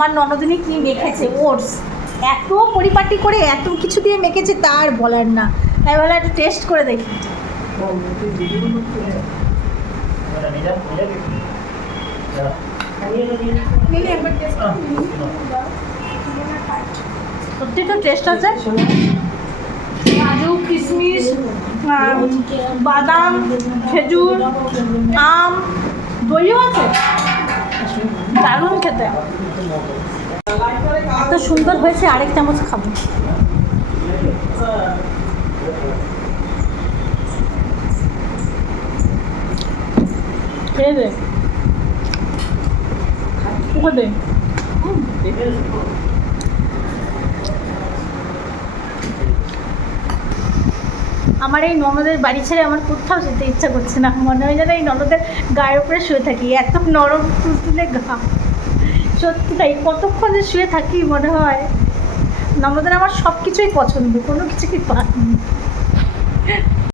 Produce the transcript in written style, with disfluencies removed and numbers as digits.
আমার ননদিনী কি মেখেছে ওটস, এত পরিপাটি করে এত কিছু দিয়ে মেখেছে তার বলার না। তাই বলে একটু টেস্ট করে দেখি। সত্যি তো টেস্ট আছে। কাজু, কিশমিশ, বাদাম, খেজুর, আম, দইও আছে, দারুণ খেতে। এত সুন্দর হয়েছে, আরেক চামচ খাবো। খেয়ে দে, ওকে দে। আমার এই ননদের বাড়ি ছেড়ে আমার কোথাও যেতে ইচ্ছা করছে না, মনে হয় যেন এই ননদের গায়ের উপরে শুয়ে থাকি, এত নরম তুলতুলে গা। সত্যি তাই, কতক্ষণ যে শুয়ে থাকি মনে হয়। ননদের আমার সব কিছুই পছন্দ, কোনো কিছু কি পাইনি।